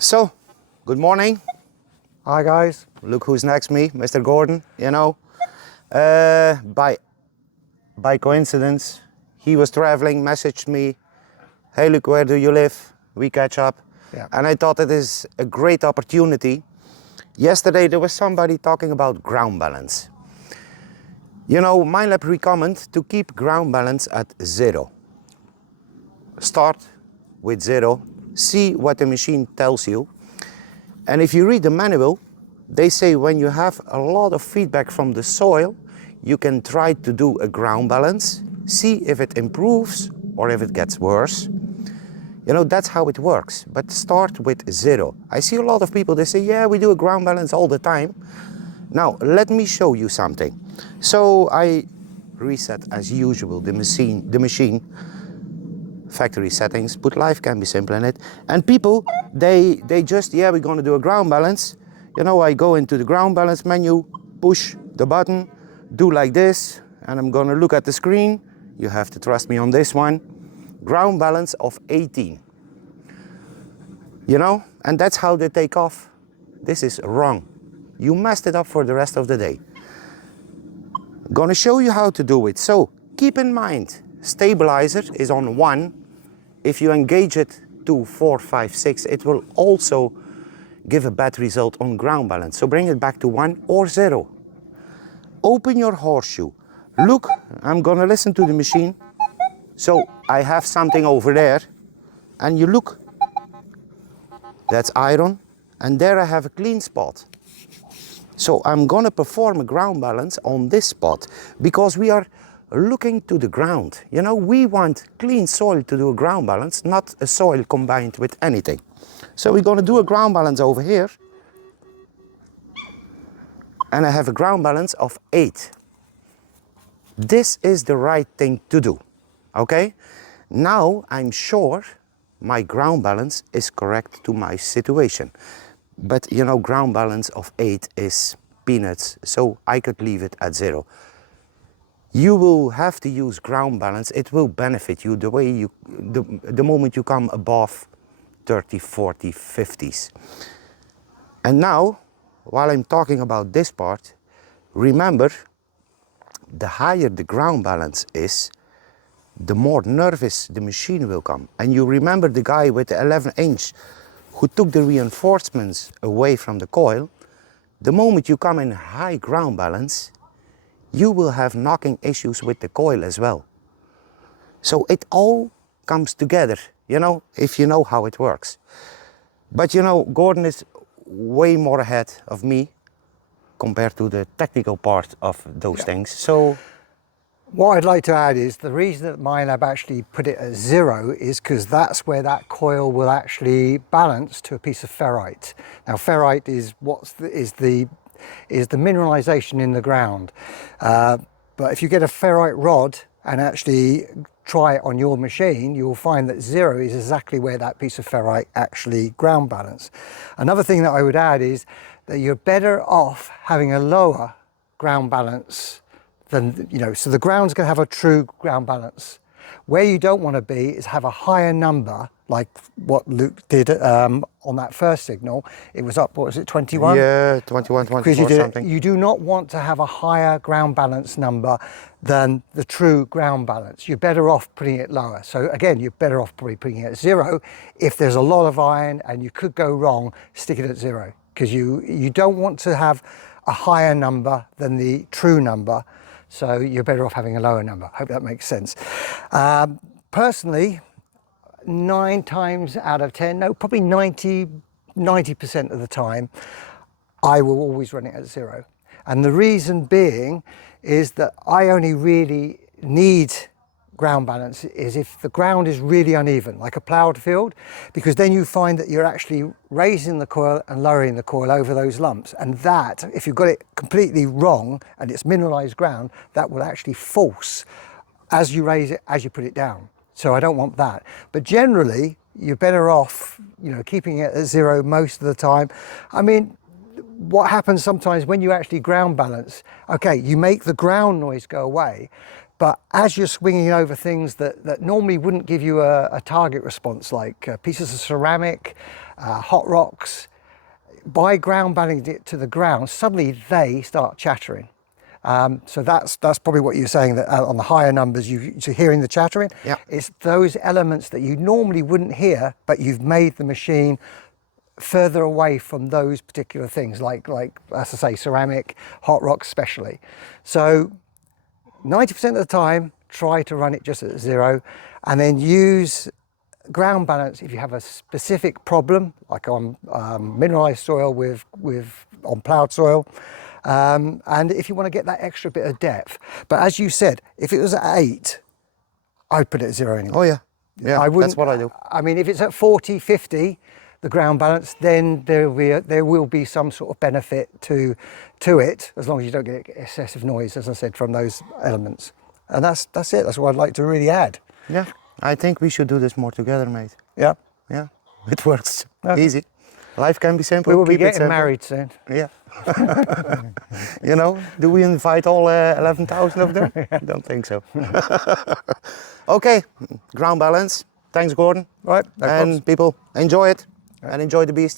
So, good morning. Hi guys. Look who's next me, Mr. Gordon, you know. By coincidence, he was traveling, messaged me, hey look, where do you live? We catch up. Yeah. And I thought it is a great opportunity. Yesterday there was somebody talking about ground balance. You know, MindLab recommend to keep ground balance at 0. Start with 0, see what the machine tells you. And if you read the manual, they say when you have a lot of feedback from the soil, you can try to do a ground balance, see if it improves or if it gets worse. You know, that's how it works, but start with 0. I see a lot of people, they say, yeah, we do a ground balance all the time. Now, let me show you something. So I reset as usual the machine, factory settings, put life can be simple in it. And people, they just, yeah, we're gonna do a ground balance. You know, I go into the ground balance menu, push the button, do like this, and I'm gonna look at the screen. You have to trust me on this one. Ground balance of 18. You know, and that's how they take off. This is wrong. You messed it up for the rest of the day. Gonna show you how to do it. So keep in mind, stabilizer is on 1. If you engage it to 4, 5, 6, it will also give a bad result on ground balance. So bring it back to 1 or 0. Open your horseshoe. Look, I'm gonna listen to the machine. So I have something over there, and you look, that's iron, and there I have a clean spot. So I'm gonna perform a ground balance on this spot because we are looking to the ground. You know, we want clean soil to do a ground balance, not a soil combined with anything. So we're gonna do a ground balance over here. And I have a ground balance of 8. This is the right thing to do, okay? Now I'm sure my ground balance is correct to my situation. But you know, ground balance of 8 is peanuts, so I could leave it at 0. You will have to use ground balance. It will benefit you the way you, the moment you come above 30, 40, 50s. And now, while I'm talking about this part, remember, the higher the ground balance is, the more nervous the machine will come. And you remember the guy with the 11-inch who took the reinforcements away from the coil. The moment you come in high ground balance, you will have knocking issues with the coil as well. So it all comes together, you know, if you know how it works. But you know, Gordon is way more ahead of me compared to the technical part of those things. So What I'd like to add is the reason that MindLab actually put it at 0 is because that's where that coil will actually balance to a piece of ferrite. Now ferrite is the mineralization in the ground. But if you get a ferrite rod and actually try it on your machine, you'll find that 0 is exactly where that piece of ferrite actually ground balance. Another thing that I would add is that you're better off having a lower ground balance than, you know, so the ground's going to have a true ground balance. Where you don't want to be is have a higher number, like what Luke did on that first signal. It was up, what was it, 21? yeah, 21, 24 something. You do not want to have a higher ground balance number than the true ground balance. You're better off putting it lower. So again, you're better off probably putting it at 0. If there's a lot of iron and you could go wrong, stick it at 0, because you don't want to have a higher number than the true number. So you're better off having a lower number. Hope that makes sense. Personally, 9 times out of 10, no, probably 90% of the time, I will always run it at 0. And the reason being is that I only really need ground balance is if the ground is really uneven, like a ploughed field, because then you find that you're actually raising the coil and lowering the coil over those lumps. And that, if you've got it completely wrong and it's mineralized ground, that will actually force as you raise it, as you put it down. So I don't want that. But generally, you're better off, you know, keeping it at 0 most of the time. I mean, what happens sometimes when you actually ground balance, okay, you make the ground noise go away, but as you're swinging over things that normally wouldn't give you a target response, like pieces of ceramic, hot rocks, by ground balancing it to the ground, suddenly they start chattering. So that's probably what you're saying, that on the higher numbers you're hearing the chattering. Yeah. It's those elements that you normally wouldn't hear, but you've made the machine further away from those particular things, like as I say, ceramic, hot rocks especially. So 90% of the time, try to run it just at 0, and then use ground balance if you have a specific problem, like on mineralized soil on ploughed soil, and if you want to get that extra bit of depth. But as you said, if it was at 8, I'd put it at 0 anyway. Oh yeah, yeah. I wouldn't, that's what I do. I mean, if it's at 40, 50, the ground balance, then there will be some sort of benefit to it, as long as you don't get excessive noise, as I said, from those elements. And that's it. That's what I'd like to really add. Yeah, I think we should do this more together, mate. Yeah. Yeah, it works. Okay. Easy. Life can be simple. We will be Keep it getting simple. married soon. Yeah. You know, do we invite all 11,000 of them? Don't think so. Okay, ground balance. Thanks, Gordon. Right. No and problems. people, enjoy it and enjoy the beast.